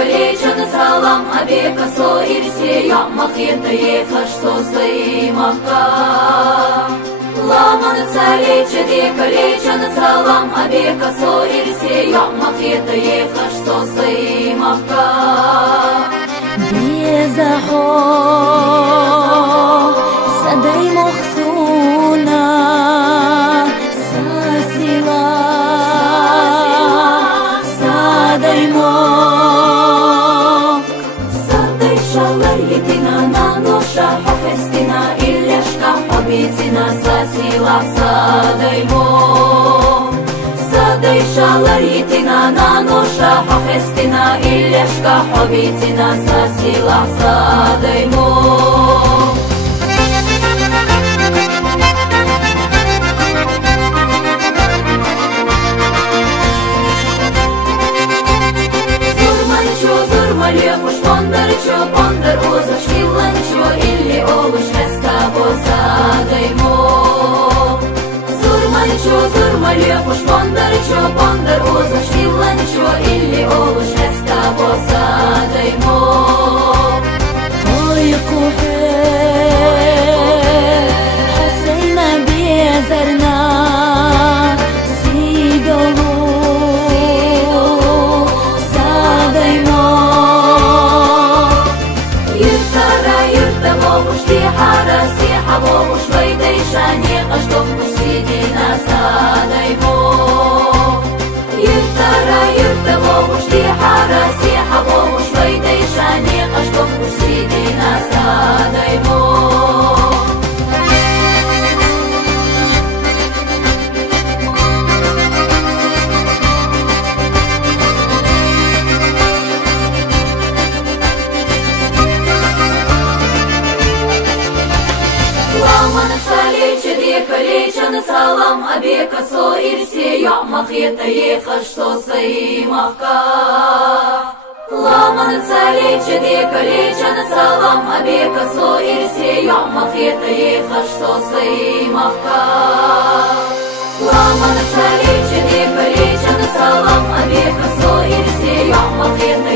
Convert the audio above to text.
kalėčian salam abeka so irsėjo makėtai kažsosai maka. Laman salėčia kalėčian salam abeka so irsėjo makėtai kažsosai maka. Bezaho saday mokhsuna sasila saday mo saday shalar yitina nanosha hafestina illashka habitina sasila saday mo saday shalar yitina nanosha hafestina illashka habitina sasila saday mo. Ponder uza škilančio ili oluš restavo sadaj mo. Zurma lijepuš ponder uza škilančio ili oluš restavo sadaj mo. Oj kuhe hasejna bezarna sidolu sadaj mo. Boguš vaidai šanie každaug nusidina sadai mo. Irta boguš dihara sieha boguš vaidai šanie každaug nusidina sadai mo. Kalėčian salam abeka so irsėjo makėtai kažsosai maka. Laman kalėčian salam abeka so irsėjo makėtai kažsosai maka. Laman kalėčian salam abeka so irsėjo makėtai